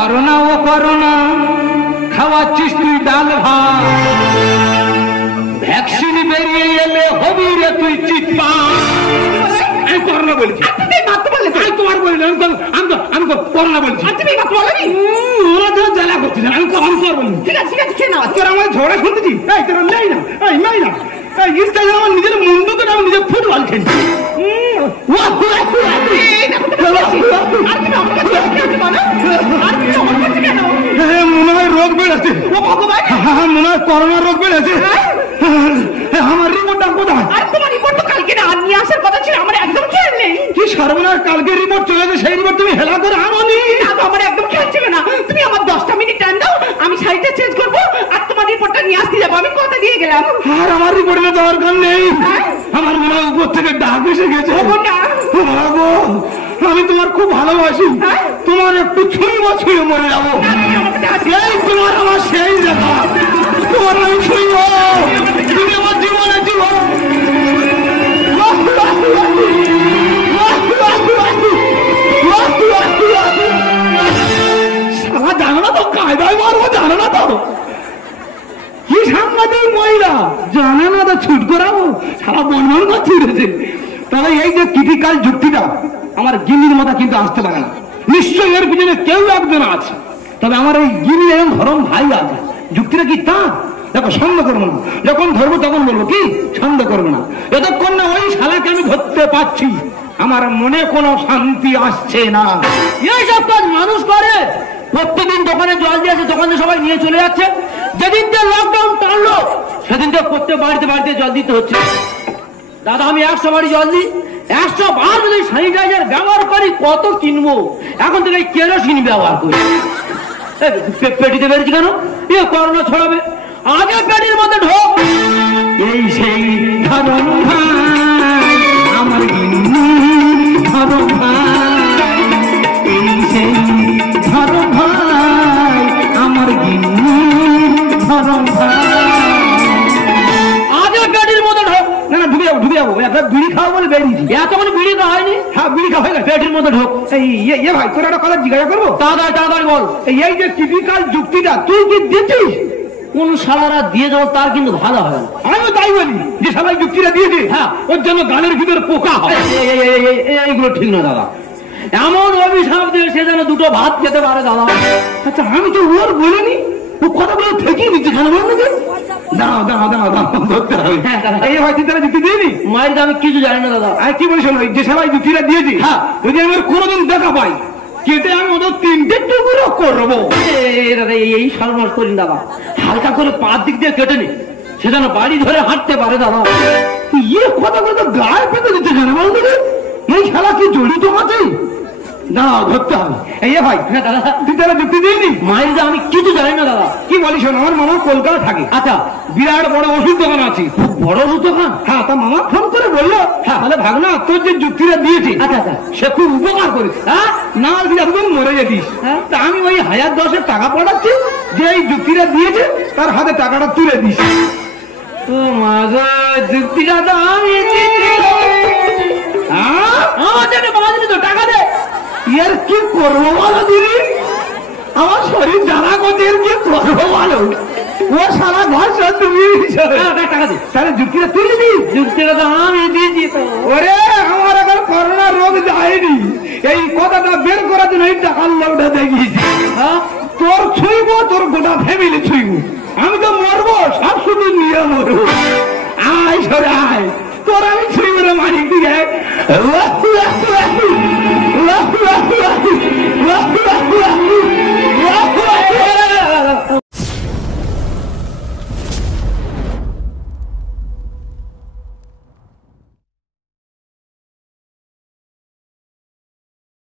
Corona ও corona খাওয়াচ্ছিস তুই ডাল ভাত, ভ্যাকসিন বেরিয়ে এলে হবি রে তুই চিৎপা। আমি করোনা বলছি, আমি তোমার বলি, আমি করোনা বলছি। ওরা তো জ্বালা করছিস, আমি তোর বলি। ঠিক আছে ঠিক আছে, খেয়ে নাও। তোর আমার ঝগড়া শুনতেছি, এই তোর নেই না, এই নেই না, ইনস্টাগ্রাম আমার নিজের মুন্ডকে আমি নিজের ফুটবল খেলছি। মনে হয় রোগ বেড়েছে, মনে হয় করোনা রোগ বেড়েছে। আমার রিপোর্টটা কোথায়? তোমার রিপোর্ট তো কালকে না নিয়ে আসার কথা ছিল, আমার একদম খেয়াল নেই। কি সর্বনাশ, কালকে রিপোর্ট চলে গেছে, সেই রিপোর্ট তুমি হেলা করে আনোনি? আমার একদম খেয়াল ছিল না। তুমি আমার 10টা মিনিট টাইম দাও, আমি শাড়িটা চেঞ্জ করবো আর তোমার রিপোর্টটা নিয়ে আসতে যাবো। আমি কথা দিয়ে গেলাম। আর আমার রিপোর্টের দরকার নেই, আমার মনে হয় উপর থেকে ডাক এসে গেছে। আমি তোমার খুব ভালোবাসি, তোমার একটু ছুঁইব, ছুঁয়ে মরে যাবো। এই তোমার আমার সেই দেখা, তোমার আমি ছুঁইব, তুমি আমার জীবনের জীবন। সারা জানো না তো, কায়দায় মারবো জানো না তো, কি সাংঘাতিক মহিলা, জানে না তো ছুট করাবো, সারা বনবন করে ছুটেছে। তবে এই যে ক্রিটিক্যাল যুক্তিটা আমার গিনির মতো কিন্তু আসতে পারে না, নিশ্চয়ই এর পিছনে কেউ একজন আছে। তবে আমার এই গিনি এবং ধরম ভাই আছে, যুক্তিটা কি তা? দেখো, সন্দেহ করবো না, যখন ধরবো তখন বলবো কি সন্দেহ করবো না। যতক্ষণ না ওই শালাকে আমি ধরতে পারছি আমার মনে কোনো শান্তি আসছে না। এইসব কাজ মানুষ করে, প্রত্যেকদিন দোকানে জল দিয়েছে, দোকানে সবাই নিয়ে চলে যাচ্ছে। যেদিন থেকে লকডাউন টানলো সেদিন থেকে প্রত্যেক বাড়িতে বাড়িতে জল দিতে হচ্ছে। দাদা আমি 100 বাড়ি জল দিই, 100 বার যদি স্যানিটাইজার ব্যবহার করি কত কিনবো? এখন থেকে কেরোসিন ব্যবহার করি। পেটিতে বেরিয়েছি কেন? এ করোনা ছড়াবে, আগে পেটির মধ্যে ঢোক। এই সেই ধরম ভাই আমার গিন্নি, ধরম ভাই, এই সেই ধরম ভাই আমার গিন্নি, ধরম ভাই। আগে পেটির মধ্যে ঢোক। না না, ঢুকে যাবো, ঢুকে যাবো। একটা বিড়ি খাওয়া বলে বেরিয়েছি। এতক্ষণ বিড়ি খাওয়া হয়নি? হ্যাঁ, বিড়ি খাওয়া হয়ে গেছে, পেটের মধ্যে ঢোক। এই ভাই, তোর একটা কথা জিজ্ঞাসা করবো? তাড়াতাড়ি তাড়াতাড়ি বল। এই যে টিপিক্যাল যুক্তিটা তুই কি দিচ্ছিস? কোন শালারা দিয়ে যাও তার কিন্তু ভালো হয় না। আমিও তাই বলি, যে সবাই যুক্তিটা দিয়েছে, হ্যাঁ, ওর জন্য গালের ভিতরে পোকা হয়। এইগুলো ঠিক না দাদা, এমন অভিশাপ দিয়ে সে যেন দুটো ভাত খেতে পারে দাদা। আচ্ছা, আমি তো ওর বলিনি, ও কথা বলে থেকেই দিচ্ছে কেন বল নাকি? দাঁড়াও দাঁড়াও দাঁড়াও দাঁড়াও, ধরতে হবে। এই হয়তো তারা যুক্তি দিইনি, মায়ের আমি কিছু জানি না দাদা। আর কি বলছো, যে সবাই যুক্তিটা দিয়েছি, হ্যাঁ, যদি আমি কোনোদিন দেখা পাই কেটে আমি ওদের 3টে টুকরো করবো। দাদা এই সর্বনাশ করিন দাদা, হালকা করে 5 দিক দিয়ে কেটে নি, সে যেন বাড়ি ধরে হাঁটতে পারে দাদা। ইয়ে কথা কথা গায়ে পেতে দিচ্ছে কেন বল দেখে? এই খেলা কি জড়িত আছে? দাঁড়াও, ধরতে হবে। এই ভাই, হ্যাঁ দাদা, তুই তারা যুক্তি দিইনি? মায়ের আমি কিছু জানি না দাদা। কি বলিস? আমার মামা কলকাতা থাকে। আচ্ছা, বিরাট বড় ওষুধ দোকান আছে। বড় ওষুধ দোকান? হ্যাঁ। তা মামা ফোন করে বললো, হ্যাঁ, তাহলে ভাগনা তোর যে যুক্তিটা দিয়েছি, আচ্ছা আচ্ছা, সে খুব উপকার করেছে। হ্যাঁ, না তুই একদম মরে যেতিস। তা আমি ওই 1010 টাকা পাঠাচ্ছি, যে এই যুক্তিটা দিয়েছে তার হাতে টাকাটা তুলে দিস। ও মা গো, যুক্তিটা তো আমি টাকা দে। এর কি করবো বলো দিদি? আমার শরীর জানা করছে, এর কি করবো বলো? ও সারা ঘর সব তুমি টাকা দে, তাহলে যুক্তিটা তুলে দিই। যুক্তিটা তো আমি দিয়েছি তো। ওরে, আমার এখন করোনা রোগ যায়নি, এই কথাটা বের করার জন্য এই টাকার লোকটা দেখিয়েছি। তোর ছুঁইবো, তোর গোটা ফ্যামিলি ছুঁইবো, আমি তো মরবো, সব শুধু নিয়ে মরবো। আয় সরে আয়, তোর আমি ছুঁইবো রে মানিক দিকে।